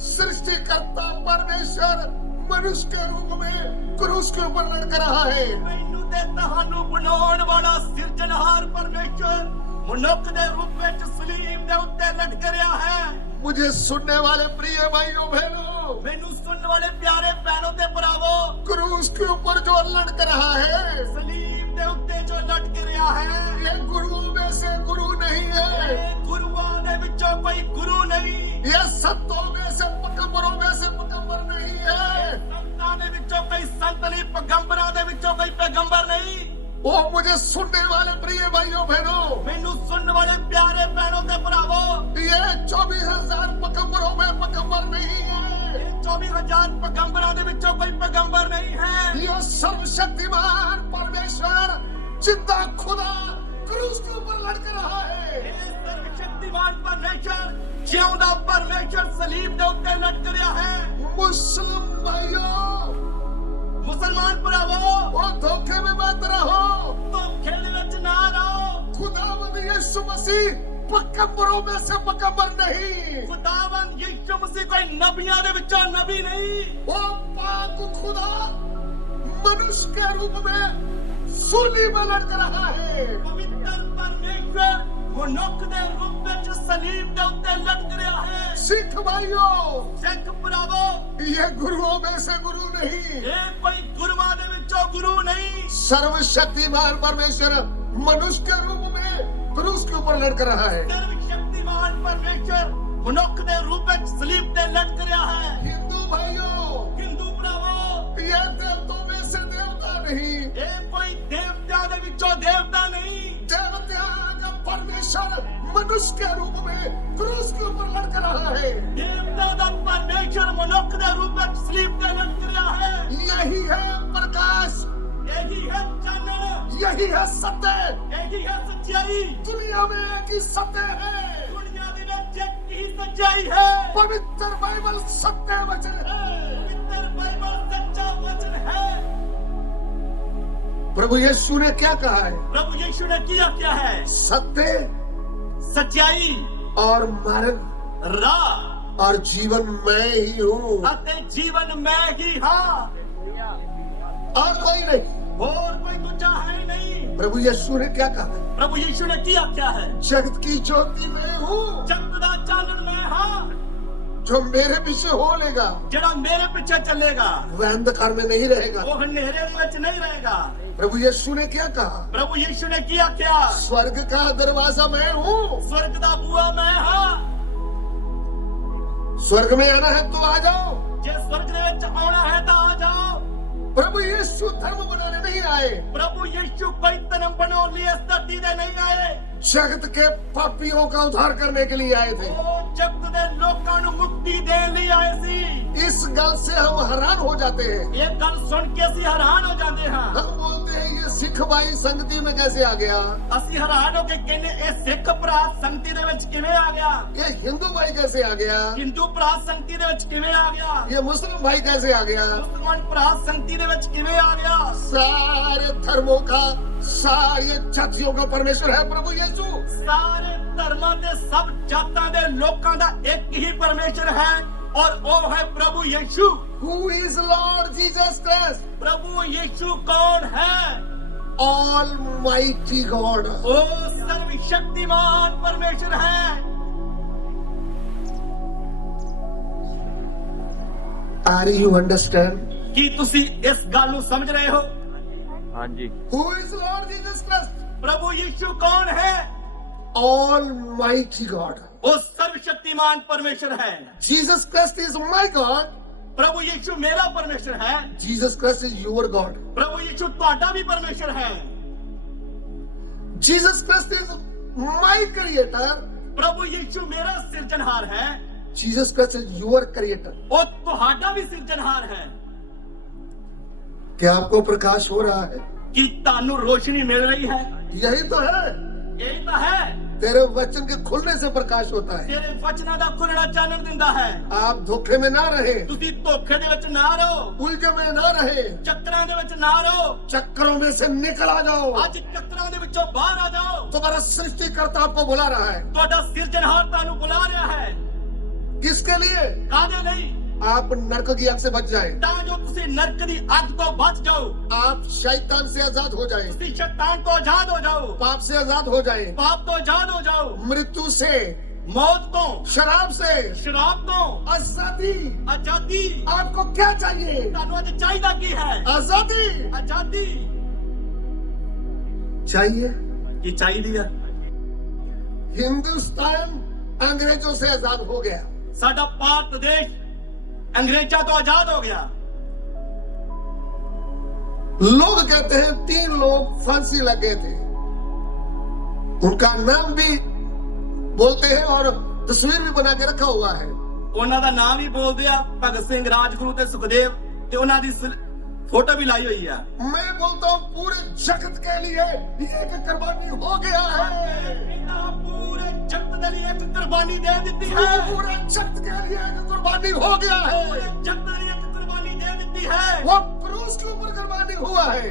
सृष्टिकर्ता परमेश्वर मनुष्य के रूप में क्रूस के ऊपर लटक रहा है। ਮੈਨੂੰ ਤੇ ਤੁਹਾਨੂੰ ਬਣਾਉਣ ਵਾਲਾ ਸਿਰਜਣਹਾਰ ਪਰਮੇਸ਼ਰ ਮਨੁੱਖ ਦੇ ਰੂਪ ਵਿੱਚ ਸਲੀਬ ਦੇ ਉੱਤੇ ਲਟਕ ਰਿਹਾ ਹੈ। मुझे सुनने वाले प्रिय भाइयों बहनों, ਮੈਨੂੰ ਸੁਣਨ ਵਾਲੇ ਪਿਆਰੇ ਭੈਣੋ ਤੇ ਭਰਾਵੋ, क्रूस के ऊपर जो लटक रहा है, ਸਲੀਬ ਦੇ ਉੱਤੇ ਜੋ ਲਟਕ ਰਿਹਾ ਹੈ, ये गुरुओं में से गुरु नहीं है। ਇਹ ਗੁਰੂਆਂ ਦੇ ਵਿੱਚੋਂ ਕੋਈ ਗੁਰੂ ਨਹੀਂ, ये संतों में से पैगंबरों में से पैगंबर नहीं है। ਸੰਤਾਂ ਦੇ ਵਿੱਚੋਂ ਕੋਈ ਸੰਤ ਨਹੀਂ, ਪੈਗੰਬਰਾਂ ਦੇ ਵਿੱਚੋਂ ਕੋਈ ਪੈਗੰਬਰ ਨਹੀਂ। वो मुझे सुनने वाले प्रिय भाइयों बहनों, ਮੈਨੂੰ ਸੁਣਨ ਵਾਲੇ ਪਿਆਰੇ ਭੈਣੋ ਤੇ ਭਰਾਵੋ, ये 24,000 पैगंबरों में पैगंबर नहीं है। ਇਹ 24,000 ਪੈਗੰਬਰਾਂ ਦੇ ਵਿੱਚੋਂ ਕੋਈ ਪੈਗੰਬਰ ਨਹੀਂ ਹੈ। ये सर्वशक्तिमान परमेश्वर जिंदा खुदा क्रूस के ऊपर लटक रहा है। ਇਹ ਸਰਵਸ਼ਕਤੀਮਾਨ ਪਰਮੇਸ਼ਰ, ਜਿਉਂਦਾ ਪਰਮੇਸ਼ਰ ਸਲੀਬ ਦੇ ਉੱਤੇ ਲਟਕ ਰਿਹਾ ਹੈ। मुस्लिम भाइयों, ਮੁਸਲਮਾਨ ਭਰਾਵੋ, वो धोखे में मत रहो। ਧੋਖੇ ਦੇ ਵਿੱਚ ਨਾ ਰਹੋ। खुदावंद यीशु मसीह पैगंबरों में से पैगंबर नहीं। ਖੁਦਾਵੰਦ ਯਿਸੂ ਮਸੀਹ ਕੋਈ ਨਬੀਆਂ ਦੇ ਵਿੱਚੋਂ ਨਬੀ ਨਹੀਂ। वो पाक खुदा मनुष्य के रूप में सूली में लटक रहा है। ਪਵਿੱਤਰ ਪਰਮੇਸ਼ਰ ਮਨੁੱਖ ਦੇ ਰੂਪ ਵਿੱਚ ਸਲੀਬ ਦੇ ਉੱਤੇ ਲਟਕ ਰਿਹਾ ਹੈ। सिख भाइयों, ਸਿੱਖ ਭਰਾਵੋ, ये गुरुओं में से गुरु नहीं। ਇਹ ਕੋਈ ਗੁਰੂਆਂ ਦੇ ਵਿੱਚੋਂ ਗੁਰੂ ਨਹੀਂ। सर्वशक्तिमान परमेश्वर मनुष्य के रूप में क्रूस के ऊपर लटक रहा है। ਸਰਵਸ਼ਕਤੀਮਾਨ ਪਰਮੇਸ਼ਰ ਮਨੁੱਖ ਦੇ ਰੂਪ ਵਿੱਚ ਸਲੀਬ ਤੇ ਲਟਕ ਰਿਹਾ ਹੈ। हिंदू भाइयों, ਹਿੰਦੂ ਭਰਾਵੋ, ये देवताओं में से देवता नहीं। ਇਹ ਕੋਈ ਦੇਵਤਿਆਂ ਦੇ ਵਿੱਚੋਂ ਦੇਵਤਾ ਨਹੀਂ। देवता का परमेश्वर मनुष्य के रूप में क्रूस के ऊपर लटक रहा है। ਦੇਵਤਾ ਦਾ ਪਰਮੇਸ਼ਰ ਮਨੁੱਖ ਦੇ ਰੂਪ ਵਿੱਚ ਸਲੀਬ ਤੇ ਲਟਕ ਰਿਹਾ ਹੈ। यही है प्रकाश, ਇਹੀ ਹੈ ਚਾਨਣ, यही है सत्य। ਇਹੀ ਹੈ ਸੱਚਾਈ। दुनिया में एक ही सत्य है। ਦੁਨੀਆ ਦੇ ਵਿੱਚ ਇੱਕ ਹੀ ਸੱਚਾਈ ਹੈ। पवित्र बाइबल सत्य वचन है। ਪਵਿੱਤਰ ਬਾਈਬਲ ਸੱਚਾ ਵਚਨ ਹੈ। प्रभु यीशु ने क्या कहा है? ਪ੍ਰਭੂ ਯਿਸੂ ਨੇ ਕੀ ਆਖਿਆ ਹੈ? सत्य ਸੱਚਾਈ, और मार्ग ਰਾਹ और जीवन मैं ही हूँ, ਅਤੇ ਜੀਵਨ ਮੈਂ ਹੀ ਹਾਂ। और कोई नहीं। ਹੋਰ ਕੋਈ ਦੂਜਾ ਹੈ ਹੀ ਨਹੀਂ। प्रभु यीशु ने क्या कहा? ਪ੍ਰਭੂ ਯਿਸੂ ਨੇ ਕੀ ਆਖਿਆ ਹੈ? जगत की ज्योति मैं हूँ, ਜਗਤ ਦਾ ਚਾਨਣ ਮੈਂ ਹਾਂ। जो मेरे पीछे हो लेगा ਜਿਹੜਾ ਮੇਰੇ ਪਿੱਛੇ ਚੱਲੇਗਾ वह अंधकार में नहीं रहेगा। ਉਹ ਹਨੇਰੇ ਦੇ ਵਿੱਚ ਨਹੀਂ ਰਹੇਗਾ। प्रभु यीशु ने क्या कहा? ਪ੍ਰਭੂ ਯਿਸੂ ਨੇ ਕੀ ਆਖਿਆ? स्वर्ग का दरवाजा मैं हूँ। ਸਵਰਗ ਦਾ ਬੂਹਾ ਮੈਂ ਹਾਂ। स्वर्ग में आना है तो आ जाओ। ਜੇ ਸਵਰਗ ਦੇ ਵਿੱਚ ਆਉਣਾ ਹੈ ਤਾਂ ਆ ਜਾਓ। प्रभु यीशु धर्म बनाने नहीं आए, ਪ੍ਰਭੂ ਯਿਸੂ ਕੋਈ ਧਰਮ ਬਣਾਉਣ ਲਈ ਇਸ ਧਰਤੀ ਤੇ ਨਹੀਂ ਆਏ। जगत के पापियों का उद्धार करने के लिए आए थे। ਉਹ ਜਗਤ ਦੇ ਲੋਕਾਂ ਨੂੰ ਮੁਕਤੀ ਦੇਣ ਲਈ ਆਏ ਸੀ। इस गल से हम हैरान हो जाते हैं। ਇਹ ਗੱਲ ਸੁਣ ਕੇ ਅਸੀਂ ਹੈਰਾਨ ਹੋ ਜਾਂਦੇ ਹਾਂ। हम बोलते हैं ये सिख भाई संगति में कैसे आ गया? ਅਸੀਂ ਹੈਰਾਨ ਹੋ ਕੇ ਕਹਿੰਦੇ ਇਹ ਸਿੱਖ ਭਰਾ ਸੰਗਤੀ ਦੇ ਵਿੱਚ ਕਿਵੇਂ ਆ ਗਿਆ? ये हिंदू भाई कैसे आ गया? ਹਿੰਦੂ ਭਰਾ ਸੰਗਤੀ ਦੇ ਵਿੱਚ ਕਿਵੇਂ ਆ ਗਿਆ? ये मुस्लिम भाई कैसे आ गया? ਮੁਸਲਮਾਨ ਭਰਾ ਸੰਗਤੀ ਦੇ ਵਿੱਚ ਕਿਵੇਂ ਆ ਗਿਆ? सारे धर्मों का, सारे जातियों का परमेश्वर है प्रभु यीशु। ਸਾਰੇ ਧਰਮਾਂ ਦੇ ਸਭ ਜਾਤਾਂ ਦੇ ਲੋਕਾਂ ਦਾ ਇੱਕ ਹੀ ਪਰਮੇਸ਼ਰ ਹੈ ਔਰ ਉਹ ਹੈ ਪ੍ਰਭੂ ਯਿਸੂ। Who is Lord Jesus Christ? ਪ੍ਰਭੂ ਯਿਸੂ ਕੌਣ ਹੈ? Almighty God। ਉਹ ਸਰਵ ਸ਼ਕਤੀਮਾਨ ਪਰਮੇਸ਼ਰ ਹੈ। Are you understand? ਕੀ ਤੁਸੀਂ ਇਸ ਗੱਲ ਨੂੰ ਸਮਝ ਰਹੇ ਹੋ? ਹਾਂਜੀ। Who is Lord Jesus Christ? ਪ੍ਰਭੂ ਯਿਸੂ ਕੌਣ ਹੈ? Almighty God। ਉਹ ਸਰਵ ਸ਼ਕਤੀਮਾਨ ਪਰਮੇਸ਼ਰ ਹੈ। Jesus Christ is my God। ਪ੍ਰਭੂ ਯਿਸੂ ਮੇਰਾ ਪਰਮੇਸ਼ਰ ਹੈ। Jesus Christ is your God। ਪ੍ਰਭੂ ਯਿਸੂ ਤੁਹਾਡਾ ਵੀ ਪਰਮੇਸ਼ਰ ਹੈ। Jesus Christ is my creator। ਪ੍ਰਭੂ ਯਿਸੂ ਮੇਰਾ ਸਿਰਜਣਹਾਰ ਹੈ। Jesus Christ is your creator। ਉਹ ਤੁਹਾਡਾ ਵੀ ਸਿਰਜਣਹਾਰ ਹੈ। क्या आपको प्रकाश हो रहा है? कि तानू रोशनी मिल रही है? यही तो है, यही तो है। तेरे वचन के खुलने से प्रकाश होता है। ਤੇਰੇ ਵਚਨਾਂ ਦਾ ਖੁੱਲਣਾ ਚਾਨਣ ਦਿੰਦਾ ਹੈ। आप धोखे में ना रहे, ਤੁਸੀਂ ਧੋਖੇ ਦੇ ਵਿੱਚ ਨਾ ਰਹੋ, उलझे में ना रहे, ਚੱਕਰਾਂ ਦੇ ਵਿੱਚ ਨਾ ਰਹੋ। चक्करों में से निकल आ जाओ। ਅੱਜ ਚੱਕਰਾਂ ਦੇ ਵਿੱਚੋਂ ਬਾਹਰ ਆ ਜਾਓ। तुम्हारा सृष्टिकर्ता आपको बुला रहा है। ਤੁਹਾਡਾ ਸਿਰਜਣਹਾਰ ਤੁਹਾਨੂੰ ਬੁਲਾ ਰਿਹਾ ਹੈ। किसके लिए? ਕਾਹਦੇ ਲਈ? आप नरक की आग से बच जाए, ਤਾਂ ਜੋ ਤੁਸੀਂ ਨਰਕ ਦੀ ਅੱਗ ਤੋਂ ਬਚ ਜਾਓ, आप शैतान से आजाद हो जाए, ਤੁਸੀਂ ਸ਼ੈਤਾਨ ਤੋਂ ਆਜ਼ਾਦ ਹੋ ਜਾਓ, पाप से आजाद हो जाए, ਪਾਪ ਤੋਂ ਆਜ਼ਾਦ ਹੋ ਜਾਓ, मृत्यु से, ਮੌਤ ਤੋਂ, शराब से, ਸ਼ਰਾਬ ਤੋਂ, आजादी। ਆਜ਼ਾਦੀ। आपको क्या चाहिए? ਤੁਹਾਨੂੰ ਅੱਜ ਚਾਹੀਦਾ ਕੀ ਹੈ? आजादी ਆਜ਼ਾਦੀ चाहिए। ਕੀ ਚਾਹੀਦੀ ਹੈ? हिंदुस्तान अंग्रेजों से आजाद हो गया। ਸਾਡਾ ਭਾਰਤ ਦੇਸ਼ ਅੰਗਰੇਜ਼ਾਂ ਤੋਂ ਆਜ਼ਾਦ ਹੋ ਗਿਆ। लोग कहते हैं 3 लोग फांसी लग गए थे, उनका नाम भी बोलते हैं और तस्वीर भी बना के रखा हुआ है। ਉਹਨਾਂ ਦਾ ਨਾਮ ਵੀ ਬੋਲਦੇ ਆ, ਭਗਤ ਸਿੰਘ, ਰਾਜਗੁਰੂ ਤੇ ਸੁਖਦੇਵ, ਤੇ ਉਹਨਾਂ ਦੀ ਫੋਟੋ ਵੀ ਲਾਈ ਹੋਈ ਆ। मैं बोलता हूँ पूरे जगत के लिए ये एक कुर्बानी हो गया है। ਇਹਨਾਂ ਪੂਰੇ ਜਗਤ ਦੇ ਲਈ ਇੱਕ ਕੁਰਬਾਨੀ ਦੇ ਦਿੱਤੀ ਹੈ। पूरे जगत के लिए एक कुर्बानी हो गया ਪੂਰੇ है। ਜਗਤ ਦੇ ਲਈ ਇੱਕ ਕੁਰਬਾਨੀ ਦੇ ਦਿੱਤੀ ਹੈ। वो क्रूस के ऊपर कुर्बानी हुआ है।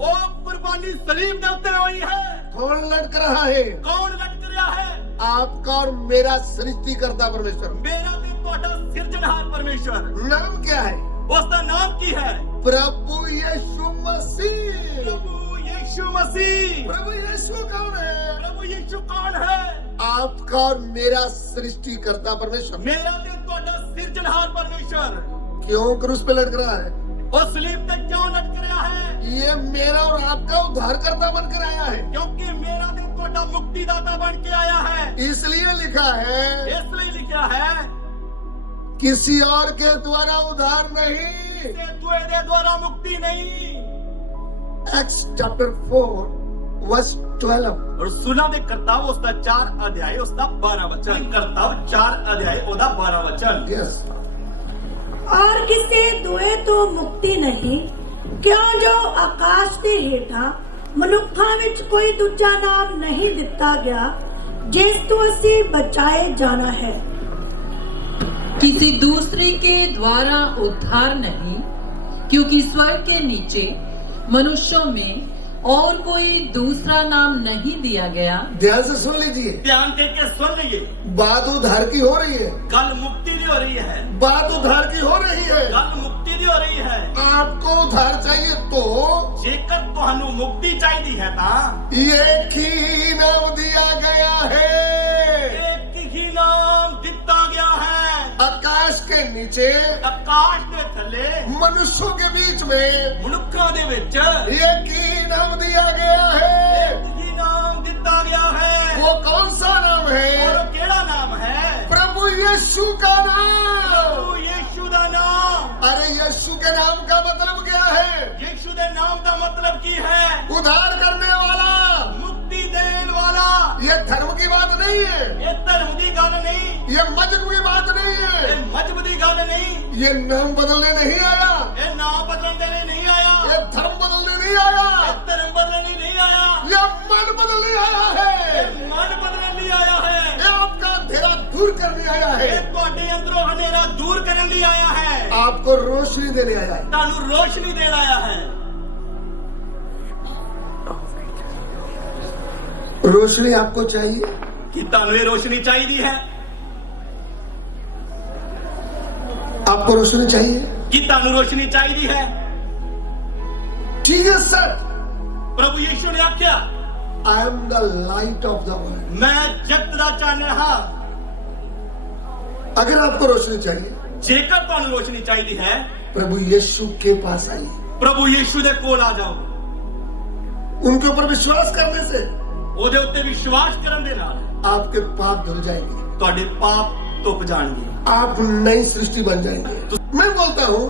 ਉਹ ਕੁਰਬਾਨੀ ਸਲੀਬ ਦੇ ਉੱਤੇ ਹੋਈ ਹੈ। कौन लटक रहा है? ਕੌਣ ਲਟਕ ਰਿਹਾ ਹੈ? आपका और मेरा सृष्टिकर्ता परमेश्वर। ਮੇਰਾ ਤੇ ਤੁਹਾਡਾ ਸਿਰਜਣਹਾਰ ਪਰਮੇਸ਼ਵਰ। नाम क्या है? ਉਸ ਦਾ ਨਾਮ ਕੀ ਹੈ? प्रभु यीशु मसीह। ਪ੍ਰਭੂ ਯੀਸ਼ੂ ਮਸੀਹ। प्रभु यीशु कौन है? ਪ੍ਰਭੂ ਯੀਸ਼ੂ ਕੌਣ ਹੈ? आपका और मेरा सृष्टिकर्ता परमेश्वर। ਮੇਰਾ ਤੇ ਤੁਹਾਡਾ ਸਿਰਜਣਹਾਰ ਪਰਮੇਸ਼ਵਰ। क्यों क्रूस पे लटक रहा है? ਉਹ ਸਲੀਬ ਤੇ ਕਿਉਂ ਲਟਕ ਰਿਹਾ ਹੈ? ये मेरा और आपका उद्धारकर्ता बनकर आया है, ਕਿਉਂਕਿ ਮੇਰਾ ਤੇ ਤੁਹਾਡਾ ਮੁਕਤੀਦਾਤਾ ਬਣ ਕੇ ਆਇਆ ਹੈ। इसलिए लिखा है ਇਸ ਲਈ ਲਿਖਿਆ ਹੈ, किसी और के द्वारा उद्धार नहीं। ਕਿਸੇ ਦੂਏ ਦੇ ਦੁਆਰਾ ਮੁਕਤੀ ਨਹੀਂ। Acts chapter 4 verse 12। ਔਰ ਸੁਲਾ ਦੇ ਕਰਤਾਵ ਉਸ ਦਾ 4 ਅਧਿਆਇ ਉਸ ਦਾ 12 ਵਚਨ। ਕਰਤਾਵ 4 ਅਧਿਆਇ ਉਹਦਾ 12 ਵਚਨ। Yes। और किसी दुए तो मुक्ति नहीं, क्यों जो आकाश के हेठा मनुखा विच कोई दूजा नाम नहीं दिता गया जिस तो असी बचाए जाना है। किसी दूसरे के द्वारा उद्धार नहीं, क्योंकि स्वर्ग के नीचे मनुष्यों में और कोई दूसरा नाम नहीं दिया गया। ध्यान से सुन लीजिए, ਧਿਆਨ ਦੇ ਕੇ ਸੁਣ ਲਈਏ। बात उद्धार की हो रही है, ਗੱਲ ਮੁਕਤੀ ਦੀ ਹੋ ਰਹੀ ਹੈ। बात उद्धार की हो रही है। ਗੱਲ ਮੁਕਤੀ ਦੀ ਹੋ ਰਹੀ ਹੈ। आपको उद्धार चाहिए तो ਜੇਕਰ ਤੁਹਾਨੂੰ ਮੁਕਤੀ ਚਾਹੀਦੀ ਹੈ ਤਾਂ एक ही नाम दिया गया है, ਇੱਕ ਹੀ ਨਾਮ ਦਿੱਤਾ ਗਿਆ ਹੈ। आकाश के नीचे ਆਕਾਸ਼ ਦੇ ਥੱਲੇ मनुष्यों के बीच में ਮਨੁੱਖਾਂ ਦੇ ਵਿੱਚ एक ही नाम दिया गया है। ਇੱਕ ਹੀ ਨਾਮ ਦਿੱਤਾ ਗਿਆ ਹੈ। वो कौन सा नाम है? ਔਰ ਉਹ ਕਿਹੜਾ ਨਾਮ ਹੈ? प्रभु यीशु का नाम। ਪ੍ਰਭੂ ਯੀਸ਼ੂ ਦਾ ਨਾਮ। अरे यीशु के नाम का मतलब क्या है? ਯੀਸ਼ੂ ਦੇ ਨਾਮ ਦਾ ਮਤਲਬ ਕੀ ਹੈ? उद्धार करने वाला। ਮੁਕਤੀ ਦੇਣ ਵਾਲਾ। ये धर्म की बात नहीं है, ਇਹ ਧਰਮ ਦੀ ਗੱਲ ਨਹੀਂ, ये मजहब की बात नहीं ਇਹ है, ਮਜ਼ਹਬ ਦੀ ਗੱਲ ਨਹੀਂ, ये नाम बदलने नहीं आया, ਇਹ ਨਾਮ बदलने ਦੇ ਲਈ नहीं आया, ये धर्म बदलने नहीं आया, ਇਹ ਧਰਮ बदलने ਲਈ नहीं आया, ये मन बदलने आया है, ਇਹ ਮਨ ਬਦਲਣ ਲਈ ਆਇਆ ਹੈ, ये आपका अंधेरा दूर करने आया है, ਇਹ ਤੁਹਾਡੇ ਅੰਦਰੋਂ ਹਨੇਰਾ ਦੂਰ ਕਰਨ ਲਈ ਆਇਆ ਹੈ, आपको रोशनी देने आया है। ਤੁਹਾਨੂੰ ਰੋਸ਼ਨੀ ਦੇਣ ਆਇਆ ਹੈ। रोशनी आपको चाहिए? ਕਿ ਤੁਹਾਨੂੰ ਇਹ ਰੋਸ਼ਨੀ ਚਾਹੀਦੀ ਹੈ? आपको रोशनी चाहिए? ਕਿ ਤੁਹਾਨੂੰ ਰੋਸ਼ਨੀ ਚਾਹੀਦੀ ਹੈ? ठीक है सर, ਪ੍ਰਭੂ ਯੀਸ਼ੂ ਨੇ ਆਖਿਆ, I am the light of the world। ਮੈਂ ਜਗਤ ਦਾ ਚਾਨਣ ਹਾਂ। अगर आपको रोशनी चाहिए, ਜੇਕਰ ਤੁਹਾਨੂੰ ਰੋਸ਼ਨੀ ਚਾਹੀਦੀ ਹੈ, प्रभु यीशु के पास आइए। ਪ੍ਰਭੂ ਯੀਸ਼ੂ ਦੇ ਕੋਲ ਆ ਜਾਓ। उनके ऊपर विश्वास करने से ਉਹਦੇ ਉੱਤੇ ਵਿਸ਼ਵਾਸ ਕਰਨ ਦੇ ਨਾਲ आपके पाप धुल जाएंगे, ਤੁਹਾਡੇ ਪਾਪ ਧੁੱਪ ਜਾਣਗੇ। आप नई सृष्टि बन जाएंगे। मैं बोलता हूँ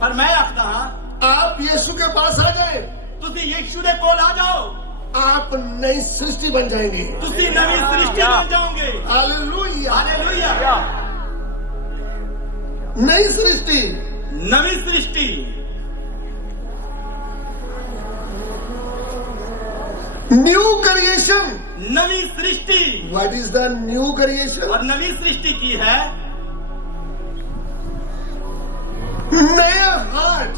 ਪਰ ਮੈਂ ਆਖਦਾ ਹਾਂ, आप यीशु के पास आ जाए, ਤੁਸੀਂ ਯੀਸ਼ੂ ਦੇ ਕੋਲ ਆ ਜਾਓ, आप नई सृष्टि बन जाएंगे। ਤੁਸੀਂ ਨਵੀਂ ਸ੍ਰਿਸ਼ਟੀ ਬਣ ਜਾਓਗੇ। हालेलुया। ਹਾਲੇਲੂਇਆ। नई सृष्टि। ਨਵੀਂ ਸ੍ਰਿਸ਼ਟੀ। New creation. Navi Srishti. What is the new creation? और नवी सृष्टि की है नया हार्ट,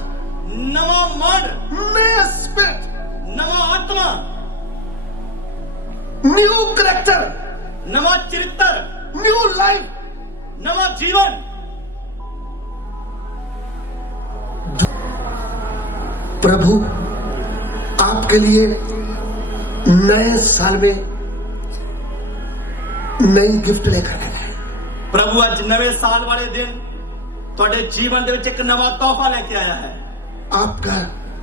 नवा मन, नया स्पिरिट, नवा आत्मा, न्यू करेक्टर, नवा चरित्र, न्यू लाइफ। नवा जीवन। प्रभु आपके लिए नए साल में नई गिफ्ट लेकर आया है। प्रभु अज नवे साल वाले दिन ਤੁਹਾਡੇ ਜੀਵਨ ਦੇ ਵਿੱਚ ਇੱਕ ਨਵਾਂ ਤੋਹਫਾ ਲੈ ਕੇ ਆਇਆ ਹੈ। आपका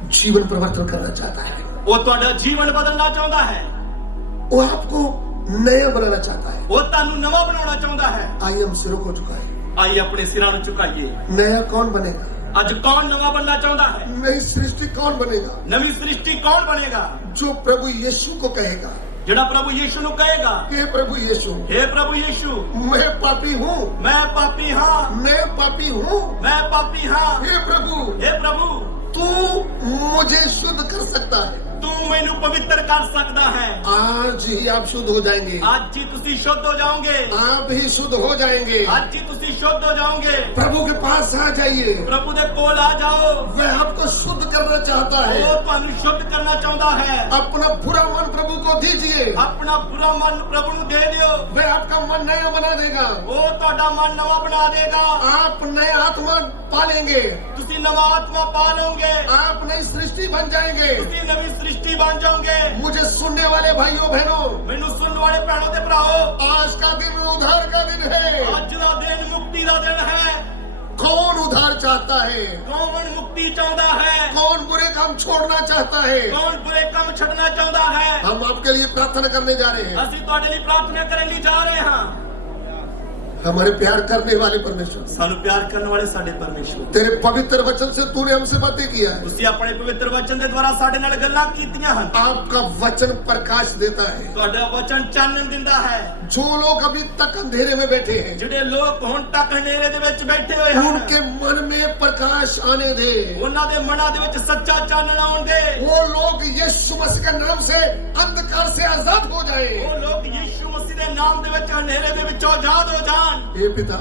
जीवन परिवर्तन करना चाहता है। ਉਹ ਤੁਹਾਡਾ ਜੀਵਨ ਬਦਲਣਾ ਚਾਹੁੰਦਾ ਹੈ। वो आपको नया बनाना चाहता है। ਉਹ ਤੁਹਾਨੂੰ ਨਵਾਂ ਬਣਾਉਣਾ ਚਾਹੁੰਦਾ ਹੈ। आइए हम सिरों को झुकाएं। ਆइए ਆਪਣੇ ਸਿਰਾਂ ਨੂੰ ਝੁਕਾਈਏ। नया कौन बनेगा? ਅੱਜ ਕੌਣ ਨਵਾਂ ਬਣਨਾ ਚਾਹੁੰਦਾ ਹੈ? नई सृष्टि कौन बनेगा? ਨਵੀਂ ਸ੍ਰਿਸ਼ਟੀ ਕੌਣ ਬਣੇਗਾ? जो प्रभु यीशु को कहेगा, ਜਿਹੜਾ ਪ੍ਰਭੂ ਯੀਸ਼ੂ ਨੂੰ ਕਹੇਗਾ, हे प्रभु यीशु, हे प्रभु यीशु, मैं पापी हूँ, मैं पापी हाँ, मैं पापी हूँ, मैं पापी हाँ, हे प्रभु, हे प्रभु तू मुझे शुद्ध कर सकता है। तू मैनू पवित्र कर सकता है। आज ही आप शुद्ध हो जाएंगे। आज ही तुसी शुद्ध हो जाओगे। आप ही शुद्ध हो जाएंगे। आज ही तुसी शुद्ध हो जाओगे। प्रभु के पास आ जाइए। प्रभु दे कोल आ जाओ। वह आपको शुद्ध करना चाहता है। वो तुहानू शुद्ध करना चाहता है। अपना बुरा मन प्रभु को दीजिए। अपना बुरा मन प्रभु नू दे दियो। वह आपका मन नया बना देगा। वो तुहाडा मन नवा बना देगा। आप नए आत्मा पालेंगे। तुसी नवा आत्मा पा लोगे। आप नई सृष्टि बन जाएंगे। तुसी नवी सृष्टि बन जाओगे। मुझे सुनने वाले भाइयों बहनों, मैनू सुनने वाले भैनों ते भराओ, आज का दिन उद्धार का दिन है। आज दा दिन मुक्ति दा दिन है। कौन उद्धार चाहता है? कौन मुक्ति चाहता है? कौन बुरे काम छोड़ना चाहता है? कौन बुरे काम छड़ना चाहता है? हम आपके लिए प्रार्थना करने जा रहे हैं। ਅਸੀਂ ਤੁਹਾਡੇ ਲਈ ਪ੍ਰਾਰਥਨਾ ਕਰਨ ਲਈ ਜਾ ਰਹੇ ਹਾਂ। हमारे प्यार करने वाले परमेश्वर, ਸਾਨੂੰ ਪਿਆਰ ਕਰਨ ਵਾਲੇ ਸਾਡੇ ਪਰਮੇਸ਼ਵਰ, तेरे पवित्र वचन से तूने हमसे बातें किया है। ਤੁਸੀਂ ਆਪਣੇ ਪਵਿੱਤਰ ਵਚਨ ਦੇ ਦੁਆਰਾ ਸਾਡੇ ਨਾਲ ਗੱਲਾਂ ਕੀਤੀਆਂ ਹਨ। आपका वचन प्रकाश देता है। ਤੁਹਾਡਾ ਵਚਨ ਚਾਨਣ ਦਿੰਦਾ ਹੈ। जो लोग अभी तक अंधेरे में बैठे हैं, ਜਿਹੜੇ ਲੋਕ ਹੁਣ ਤੱਕ ਹਨੇਰੇ ਦੇ ਵਿੱਚ ਬੈਠੇ ਹੋਏ ਹਨ, उनके मन में प्रकाश आने दे। ਉਹਨਾਂ ਦੇ ਮਨਾਂ ਦੇ ਵਿੱਚ ਸੱਚਾ ਚਾਨਣ ਆਉਣ ਦੇ। वो लोग यीशु मसीह के नाम से अंधकार से आजाद हो जाए। ਉਹ ਲੋਕ ਯੀਸ਼ੂ ਮਸੀਹ ਦੇ ਨਾਮ ਦੇ ਵਿੱਚ ਹਨੇਰੇ ਦੇ ਵਿੱਚੋਂ ਆਜ਼ਾਦ ਹੋ ਜਾਣ। हे पिता,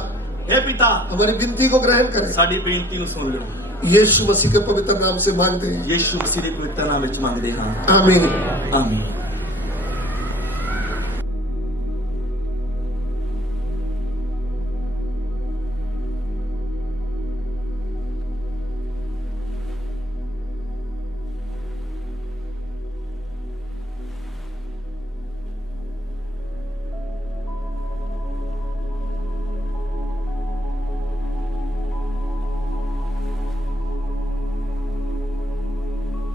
हे पिता, हमारी विनती को ग्रहण करें। ਸਾਡੀ ਬੇਨਤੀ ਨੂੰ ਸੁਣ ਲਓ। यीशु मसीह के पवित्र नाम से मांगते हैं। ਯੀਸ਼ੂ ਮਸੀਹ ਦੇ ਪਵਿੱਤਰ ਨਾਮ ਵਿੱਚ ਮੰਗਦੇ ਹਾਂ। आमीन। ਆਮੀਨ।